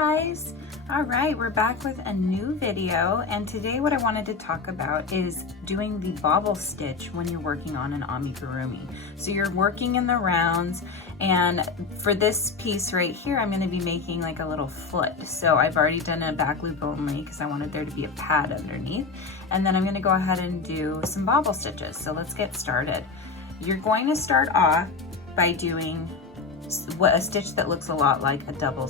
guys. All right, we're back with a new video, and today what I wanted to talk about is doing the bobble stitch when you're working on an amigurumi. So you're working in the rounds, and for this piece right here, I'm going to be making like a little foot. So I've already done a back loop only because I wanted there to be a pad underneath, and then I'm going to go ahead and do some bobble stitches. So let's get started. You're going to start off by doing a stitch that looks a lot like a double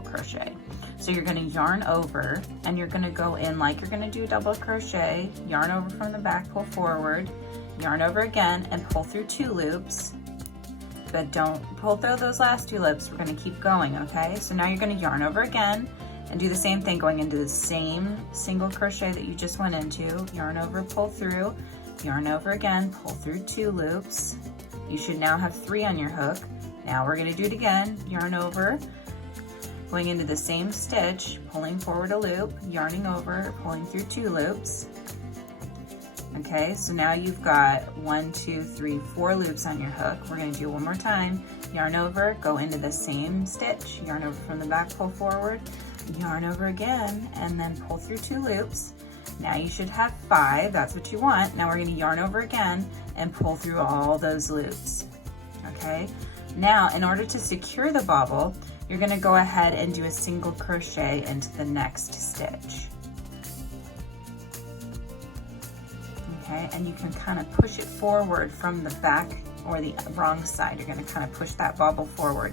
crochet. So you're going to yarn over, and you're going to go in like you're going to do a double crochet, yarn over from the back, pull forward, yarn over again, and pull through 2 loops. But don't pull through those last 2 loops. We're going to keep going, okay? So now you're going to yarn over again and do the same thing, going into the same single crochet that you just went into. Yarn over, pull through, yarn over again, pull through 2 loops. You should now have 3 on your hook. Now we're going to do it again. Yarn over, going into the same stitch, pulling forward a loop, yarning over, pulling through 2 loops. Okay, so now you've got 1, 2, 3, 4 loops on your hook. We're going to do it one more time. Yarn over, go into the same stitch, yarn over from the back, pull forward, yarn over again, and then pull through 2 loops. Now you should have 5, that's what you want. Now we're going to yarn over again and pull through all those loops. Okay, now in order to secure the bobble, you're going to go ahead and do a single crochet into the next stitch. Okay, and you can kind of push it forward from the back or the wrong side. You're going to kind of push that bobble forward.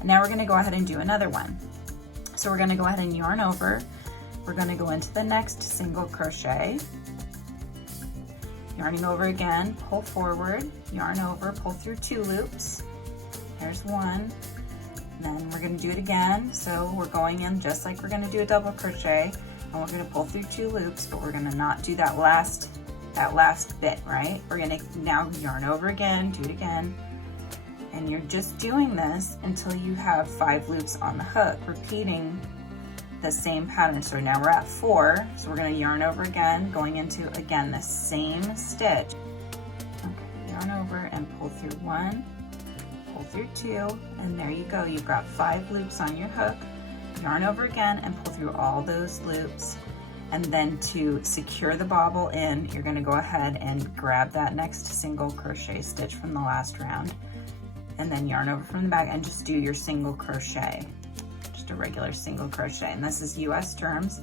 And now we're going to go ahead and do another one. So we're going to go ahead and yarn over. We're going to go into the next single crochet. Yarning over again, pull forward, yarn over, pull through 2 loops. There's 1. Then we're going to do it again. So we're going in just like we're going to do a double crochet, and we're going to pull through 2 loops, but we're going to not do that last bit, right? We're going to now yarn over again, do it again, and you're just doing this until you have 5 loops on the hook, repeating the same pattern. So now we're at 4, so we're going to yarn over again, going into again the same stitch. Okay, yarn over and pull through 1, pull through 2, and there you go. You've got 5 loops on your hook. Yarn over again and pull through all those loops. And then to secure the bobble in, you're going to go ahead and grab that next single crochet stitch from the last round, and then yarn over from the back and just do your single crochet, just a regular single crochet. And this is US terms.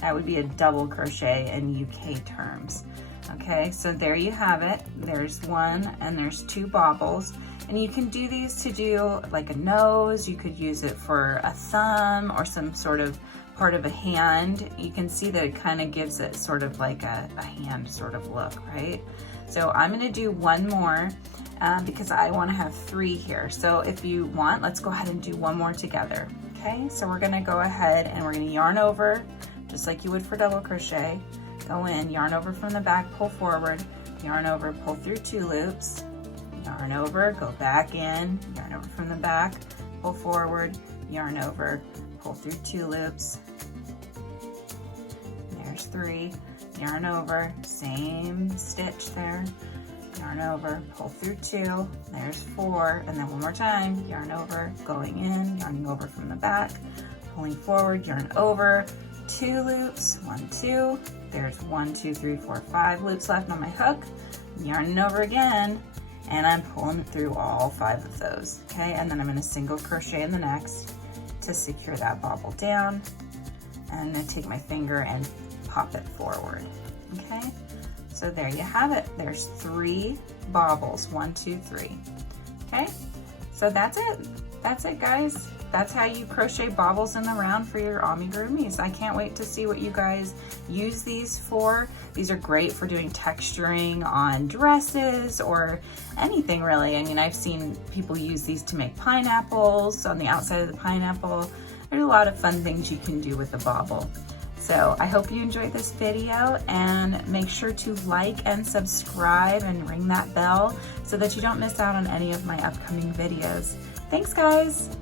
That would be a double crochet in UK terms. Okay, so there you have it. There's 1 and there's 2 bobbles. And you can do these to do like a nose. You could use it for a thumb or some sort of part of a hand. You can see that it kind of gives it sort of like a hand sort of look, right? So I'm going to do 1 more because I want to have 3 here. So if you want, let's go ahead and do 1 more together. Okay, so we're going to go ahead and we're going to yarn over just like you would for double crochet. Go in, yarn over from the back, pull forward, yarn over, pull through 2 loops, yarn over, go back in, yarn over from the back, pull forward, yarn over, pull through 2 loops. There's 3, yarn over, same stitch there, yarn over, pull through 2, there's 4, and then 1 more time, yarn over, going in, yarning over from the back, pulling forward, yarn over, 2 loops, 1, 2, there's 1, 2, 3, 4, 5 loops left on my hook, yarning over again, and I'm pulling through all 5 of those, okay? And then I'm going to single crochet in the next to secure that bobble down, and I'm going to take my finger and pop it forward, okay? So there you have it. There's 3 bobbles, 1, 2, 3, okay? So that's it guys. That's how you crochet bobbles in the round for your amigurumis. I can't wait to see what you guys use these for. These are great for doing texturing on dresses or anything really. I mean, I've seen people use these to make pineapples on the outside of the pineapple. There's a lot of fun things you can do with a bobble. So I hope you enjoyed this video, and make sure to like and subscribe and ring that bell so that you don't miss out on any of my upcoming videos. Thanks guys.